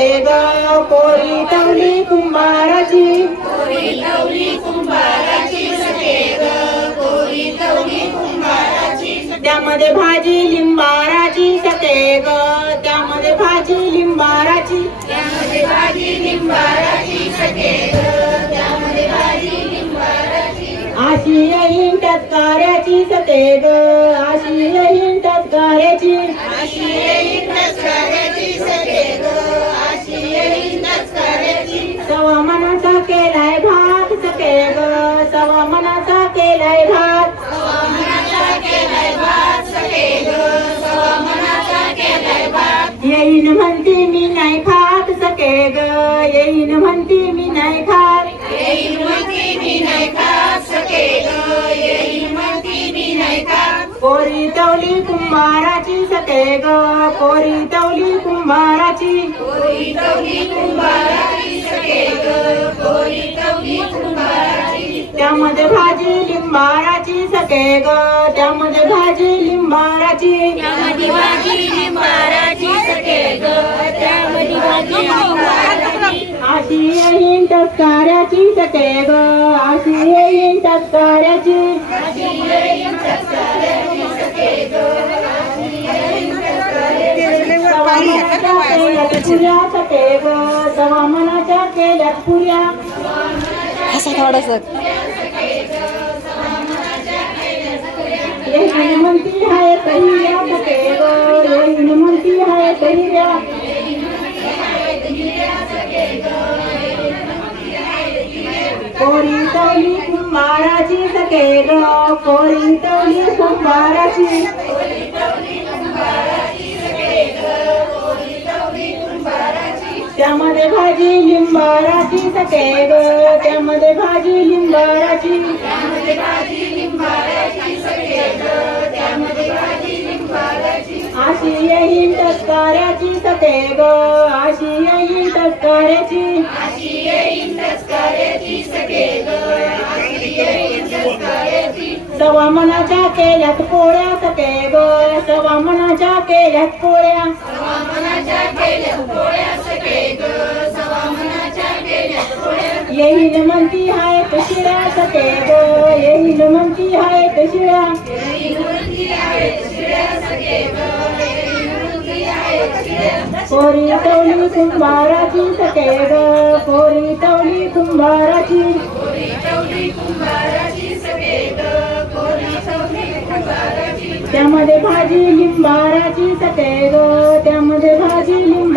सके ग कोरी तवली कुंभाराची सके ग कोरी तवली कुंभाराची त्यामध्ये भाजी लिंबाराची सके ग त्यामध्ये भाजी लिंबाराची त्यामध्ये भाजी लिंबाराची सके ग त्यामध्ये भाजी लिंबाराची आशी येईन तत्कार्याची सके ग आशी येईन तत्कार्याची अशी येईन नसकाऱ्याची सके ग अशी येईन नसकाऱ्याची सवा मनाचा केलाय भात सके ग सवा मनाचा केलाय भात मनाचा केलाय भात सके ग सवा मनाचा केलाय भात येईन म्हणते मी नाही खात सके ग येईन म्हणते मी नाही खात येईन म्हणती मी नाही खात सके ग येईन म्हणती मी नाही खात कोरी तवली कुंभाराची सके ग कोरी तवली कुंभाराची कोरी तवली कुंभाराची सके ग कोरी तवली कुंभाराची त्यामध्ये भाजी लिंबाराची सके ग त्यामध्ये भाजी लिंबाराची त्यामध्ये भाजी लिंबाराची सके ग त्यामध्ये भाजी लिंबाराची आशी येईन तत्कार्याची सके ग आशी येईन तत्कार्याची अशी येईन नसकाऱ्याची सके ग अशी येईन नसकाऱ्याची सवा मनाच्या केल्यात पुऱ्या सके ग सवा मनाच्या केल्यात पुऱ्या असं थोडंसं येईन म्हणती हाय पहिल्या सके ग येईन म्हणती हाय पहिल्या कोरी तवली कुंभाराची सके ग कोरी तवली कुंभाराची त्यामध्ये भाजी लिंबाराची सके ग त्यामध्ये भाजी लिंबाराची त्यामध्ये भाजी लिंबाराची सके ग त्यामध्ये भाजी लिंबाराची आशी येईन तत्कार्याची सके ग आशी येईन तत्कार्याची अशी येईन नसकाऱ्याची सके ग अशी येईन नसकाऱ्याची सवा मनाच्या केल्यात पोळ्या सके ग सवा मनाच्या केल्यात पोळ्या सवा मनाच्या केल्या पोळ्या सके ग सवा मनाच्या केल्या पोळ्या येईन म्हणती हाय कशिळ्या सके ग येईन म्हणती हाय कशिळ्या येईन म्हणती आहेत शिळ्या सके ग येईन म्हणती आहेत शिळ्या कोरी तवली कुंभाराची सके ग कोरी तवली कुंभाराची कोरी तवली कुंभाराची सके ग कोरी तवली कुंभाराची त्यामध्ये भाजी लिंबाराची सके ग त्यामध्ये भाजी लिंबा